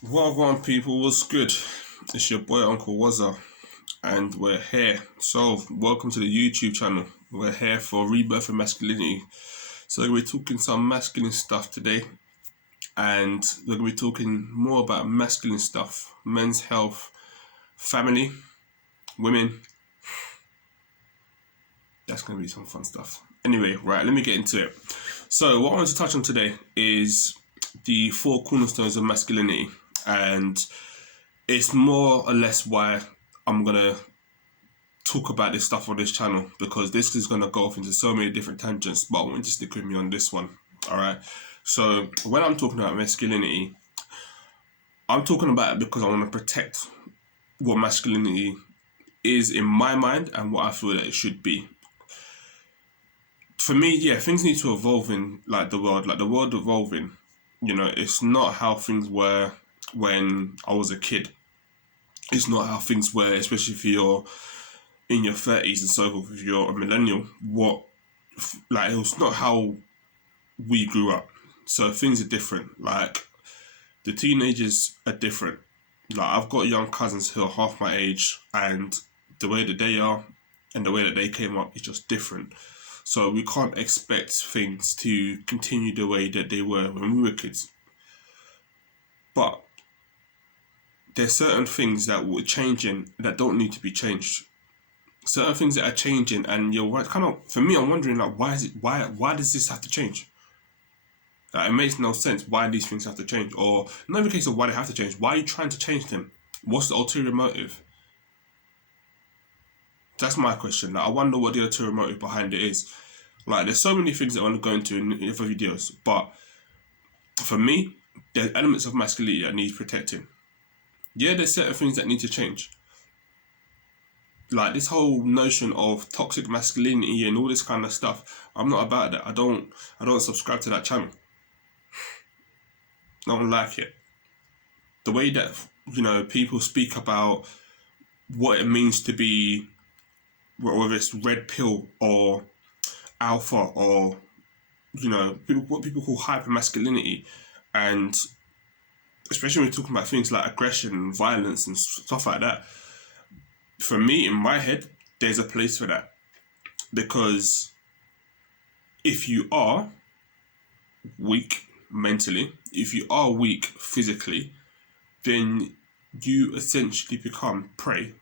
Well, people, what's good? It's your boy Uncle Wazza, and we're here. So, welcome to the YouTube channel. We're here for Rebirth of Masculinity. So, we're talking some masculine stuff today, and we're going to be talking more about masculine stuff, men's health, family, women. That's going to be some fun stuff. Anyway, right, let me get into it. So, what I want to touch on today is the four cornerstones of masculinity, and it's more or less why I'm gonna talk about this stuff on this channel, because this is gonna go off into so many different tangents, but I want you to stick with me on this one. All right. So when I'm talking about masculinity, I'm talking about it because I want to protect what masculinity is in my mind and what I feel that it should be. For me, yeah, things need to evolve in like the world evolving. You know, it's not how things were when I was a kid. It's not how things were, especially if you're in your 30s and so forth, if you're a millennial. It was not how we grew up. So things are different. Like, the teenagers are different. Like, I've got young cousins who are half my age, and the way that they are and the way that they came up is just different. So we can't expect things to continue the way that they were when we were kids. But there's certain things that were changing that don't need to be changed. Certain things that are changing, and you're right. Kind of, for me, I'm wondering, like, why does this have to change? Like, it makes no sense why these things have to change, or not even a case of why they have to change. Why are you trying to change them? What's the ulterior motive? That's my question. Like, I wonder what the ulterior motive behind it is. Like, there's so many things that I want to go into in other videos, but for me, there's elements of masculinity that needs protecting. Yeah, there's certain things that need to change. Like, this whole notion of toxic masculinity and all this kind of stuff, I'm not about that. I don't subscribe to that channel. I don't like it. The way that, people speak about what it means to be, whether it's red pill or alpha, or what people call hyper masculinity, and especially when we're talking about things like aggression and violence and stuff like that. For me, in my head, there's a place for that, because if you are weak mentally, if you are weak physically, then you essentially become prey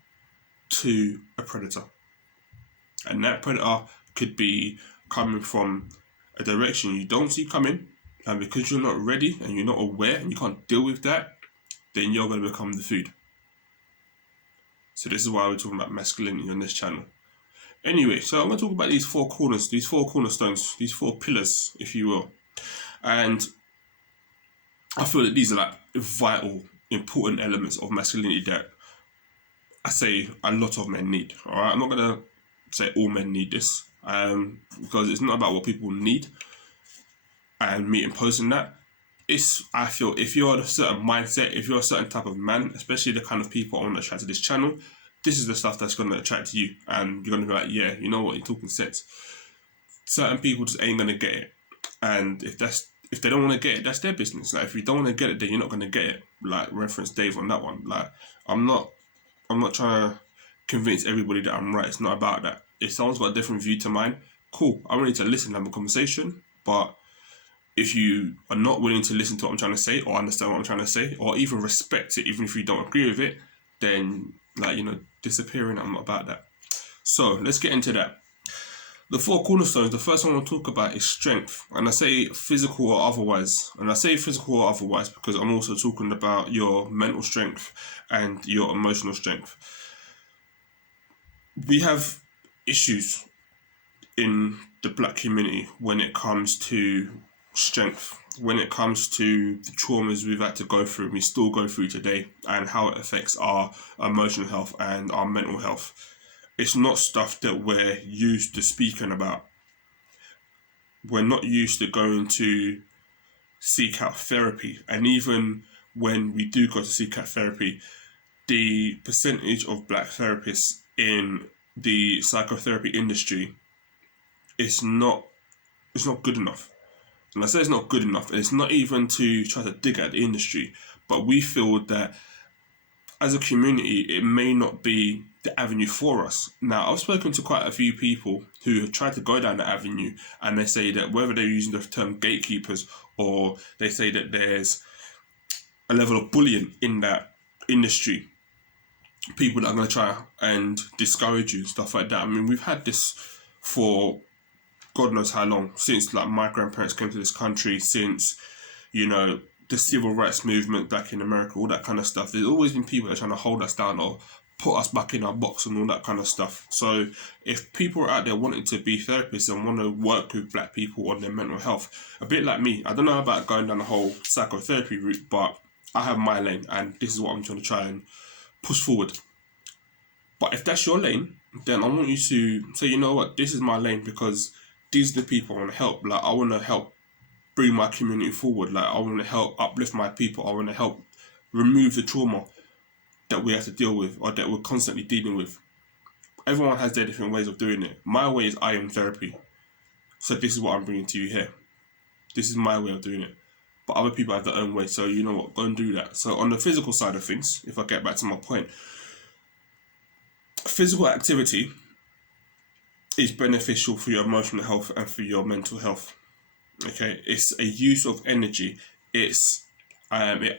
to a predator. And that predator could be coming from a direction you don't see coming, and because you're not ready and you're not aware and you can't deal with that, then you're going to become the food. So this is why we're talking about masculinity on this channel. Anyway, so I'm going to talk about these four cornerstones, these four pillars, if you will. And I feel that these are like vital, important elements of masculinity that I say a lot of men need. All right, I'm not going to say all men need this, because it's not about what people need and me imposing that. I feel, if you're a certain mindset, if you're a certain type of man, especially the kind of people I want to attract to this channel, this is the stuff that's going to attract you, and you're going to be like, yeah, you know what, you're talking sense. Certain people just ain't going to get it, and if they don't want to get it, that's their business. Like, if you don't want to get it, then you're not going to get it. Like, reference Dave on that one. Like, I'm not trying to convince everybody that I'm right. It's not about that. If someone's got a different view to mine, cool, I'm ready to listen and have a conversation. But if you are not willing to listen to what I'm trying to say, or understand what I'm trying to say, or even respect it, even if you don't agree with it, then, disappearing, I'm not about that. So let's get into that. The four cornerstones, the first one I want to talk about is strength. And I say physical or otherwise. And I say physical or otherwise because I'm also talking about your mental strength and your emotional strength. We have issues in the black community when it comes to strength, when it comes to the traumas we've had to go through, we still go through today, and how it affects our emotional health and our mental health. It's not stuff that we're used to speaking about. We're not used to going to seek out therapy, and even when we do go to seek out therapy, the percentage of black therapists in the psychotherapy industry is not good enough. And I say it's not good enough, and it's not even to try to dig at the industry, but we feel that as a community, it may not be the avenue for us. Now, I've spoken to quite a few people who have tried to go down the avenue, and they say that whether they're using the term gatekeepers, or they say that there's a level of bullying in that industry, people that are going to try and discourage you, stuff like that. I mean, we've had this for God knows how long, since like my grandparents came to this country, since, you know, the civil rights movement back in America, all that kind of stuff. There's always been people that are trying to hold us down or put us back in our box and all that kind of stuff. So if people are out there wanting to be therapists and want to work with black people on their mental health, a bit like me, I don't know about going down the whole psychotherapy route, but I have my lane, and this is what I'm trying to try and push forward. But if that's your lane, then I want you to say, you know what, this is my lane because these are the people I want to help. Like, I want to help bring my community forward. Like, I want to help uplift my people. I want to help remove the trauma that we have to deal with, or that we're constantly dealing with. Everyone has their different ways of doing it. My way is I am therapy. So this is what I'm bringing to you here. This is my way of doing it. But other people have their own way. So you know what, go and do that. So on the physical side of things, if I get back to my point, physical activity is beneficial for your emotional health and for your mental health. Okay, it's a use of energy. It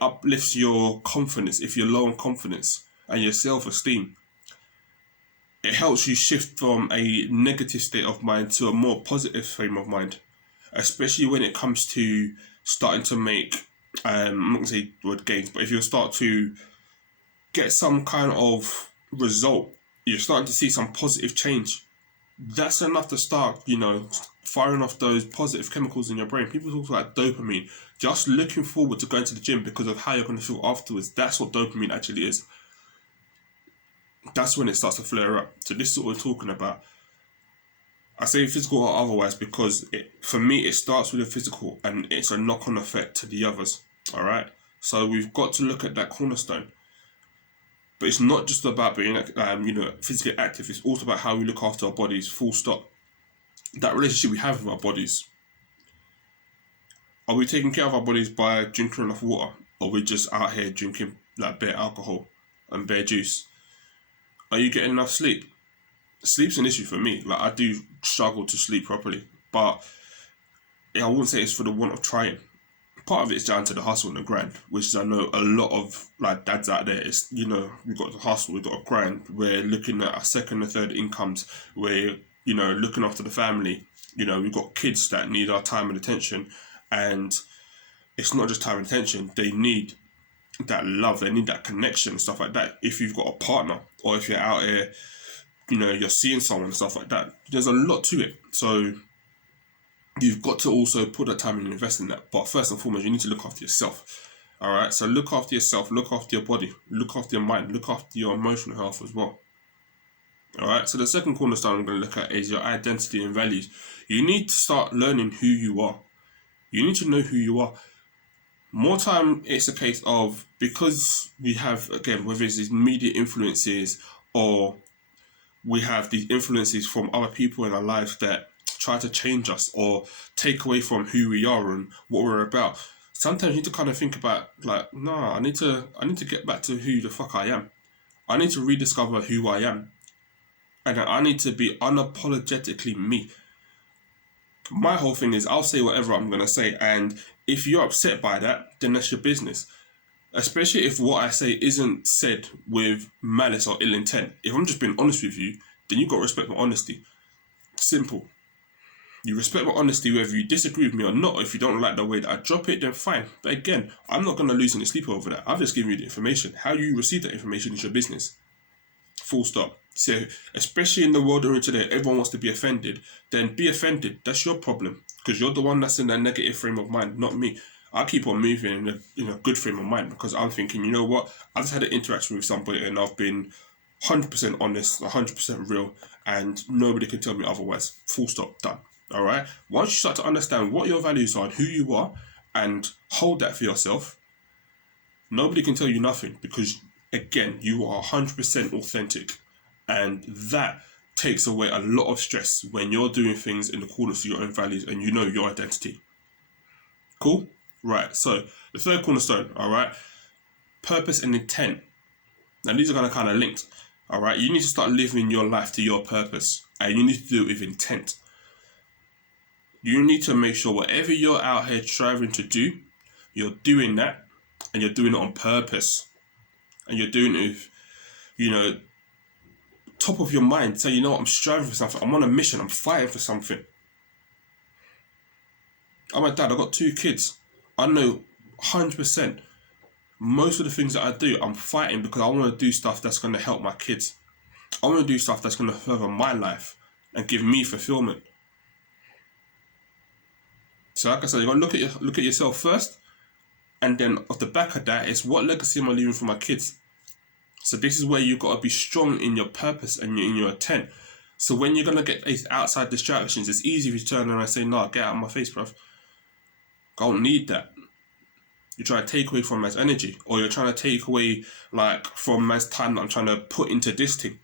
uplifts your confidence if you're low on confidence and your self-esteem. It helps you shift from a negative state of mind to a more positive frame of mind, especially when it comes to starting to make, I'm not going to say word gains, but if you start to get some kind of result, you're starting to see some positive change, that's enough to start, you know, firing off those positive chemicals in your brain. People talk about dopamine. Just looking forward to going to the gym because of how you're going to feel afterwards. That's what dopamine actually is. That's when it starts to flare up. So this is what we're talking about. I say physical or otherwise because for me, it starts with the physical and it's a knock-on effect to the others. All right. So we've got to look at that cornerstone. But it's not just about being, physically active. It's also about how we look after our bodies, full stop. That relationship we have with our bodies. Are we taking care of our bodies by drinking enough water? Or are we just out here drinking like bare alcohol and bare juice? Are you getting enough sleep? Sleep's an issue for me. Like, I do struggle to sleep properly. But I wouldn't say it's for the want of trying. Part of it is down to the hustle and the grind, which is, I know a lot of like dads out there, is, you know, we've got the hustle, we've got a grind, we're looking at our second and third incomes, we're, you know, looking after the family, you know, we've got kids that need our time and attention, and it's not just time and attention, they need that love, they need that connection and stuff like that. If you've got a partner, or if you're out here, you know, you're seeing someone and stuff like that, there's a lot to it. So you've got to also put that time and invest in that. But first and foremost, you need to look after yourself. All right. So look after yourself, look after your body, look after your mind, look after your emotional health as well. All right. So the second cornerstone I'm going to look at is your identity and values. You need to start learning who you are. You need to know who you are. More time, it's a case of, because we have, again, whether it's these media influences or we have these influences from other people in our lives that try to change us or take away from who we are and what we're about. Sometimes you need to kind of think about, like, no, I need to get back to who the fuck I am. I need to rediscover who I am. And I need to be unapologetically me. My whole thing is, I'll say whatever I'm going to say. And if you're upset by that, then that's your business. Especially if what I say isn't said with malice or ill intent. If I'm just being honest with you, then you've got to respect my honesty. Simple. You respect my honesty whether you disagree with me or not. If you don't like the way that I drop it, then fine. But again, I'm not going to lose any sleep over that. I've just given you the information. How you receive that information is your business. Full stop. So, especially in the world we're in today, everyone wants to be offended. Then be offended. That's your problem. Because you're the one that's in that negative frame of mind, not me. I keep on moving in a good frame of mind because I'm thinking, you know what? I've just had an interaction with somebody and I've been 100% honest, 100% real, and nobody can tell me otherwise. Full stop. Done. All right. Once you start to understand what your values are and who you are, and hold that for yourself, nobody can tell you nothing because, again, you are 100% authentic, and that takes away a lot of stress when you're doing things in accordance with your own values and you know your identity. Cool. Right. So the third cornerstone. All right. purpose and intent. Now these are going to kind of linked. All right, you need to start living your life to your purpose, and you need to do it with intent. You need to make sure whatever you're out here striving to do, you're doing that, and you're doing it on purpose, and you're doing it with, you know, top of your mind. So you know what, I'm striving for something. I'm on a mission. I'm fighting for something. I'm a dad. I've got 2 kids. I know 100%. Most of the things that I do, I'm fighting because I want to do stuff that's going to help my kids. I want to do stuff that's going to further my life and give me fulfillment. So like I said, you got to look at yourself first, and then off the back of that is, what legacy am I leaving for my kids? So this is where you got to be strong in your purpose and in your intent. So when you're going to get these outside distractions, it's easy if you turn around and say, "No, get out of my face, bruv. I don't need that." You're trying to take away from man's energy, or you're trying to take away from man's time that I'm trying to put into this thing.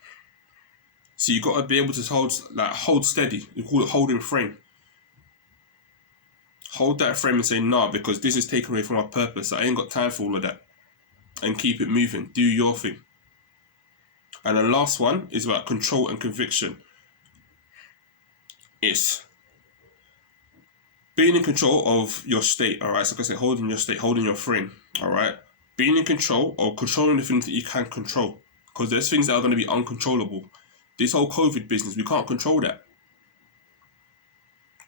So you got to be able to hold steady. You call it holding frame. Hold that frame and say, "Nah, because this is taking away from my purpose. I ain't got time for all of that." And keep it moving. Do your thing. And the last one is about control and conviction. It's being in control of your state, all right? So like I say, holding your state, holding your frame, all right? Being in control, or controlling the things that you can control. Because there's things that are going to be uncontrollable. This whole COVID business, we can't control that.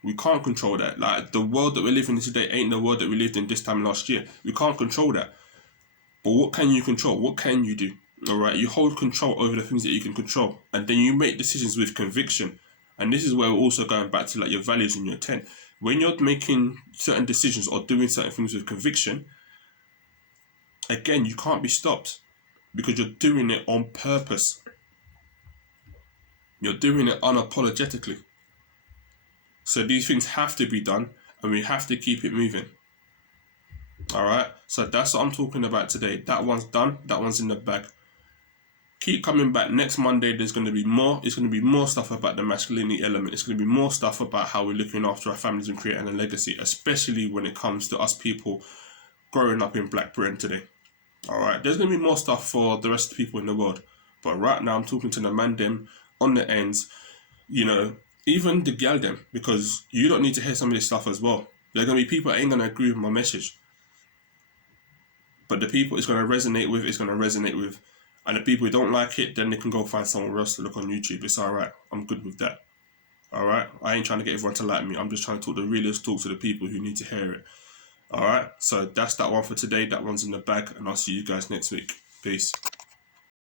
We can't control that. Like, the world that we're living in today ain't the world that we lived in this time last year. We can't control that. But what can you control? What can you do? All right, you hold control over the things that you can control, and then you make decisions with conviction. And this is where we're also going back to your values and your intent. When you're making certain decisions or doing certain things with conviction, again, you can't be stopped because you're doing it on purpose. You're doing it unapologetically. So these things have to be done, and we have to keep it moving. All right, so that's what I'm talking about today. That one's done. That one's in the bag. Keep coming back. Next Monday, there's going to be more. It's going to be more stuff about the masculinity element. It's going to be more stuff about how we're looking after our families and creating a legacy, especially when it comes to us people growing up in Black Britain today. All right, there's going to be more stuff for the rest of the people in the world. But right now, I'm talking to the man them on the ends, even the gal them, because you don't need to hear some of this stuff as well. There are going to be people that ain't going to agree with my message. But the people it's going to resonate with, and the people who don't like it, then they can go find somewhere else to look on YouTube. It's all right. I'm good with that. All right? I ain't trying to get everyone to like me. I'm just trying to talk the realest talk to the people who need to hear it. All right? So that's that one for today. That one's in the bag, and I'll see you guys next week. Peace.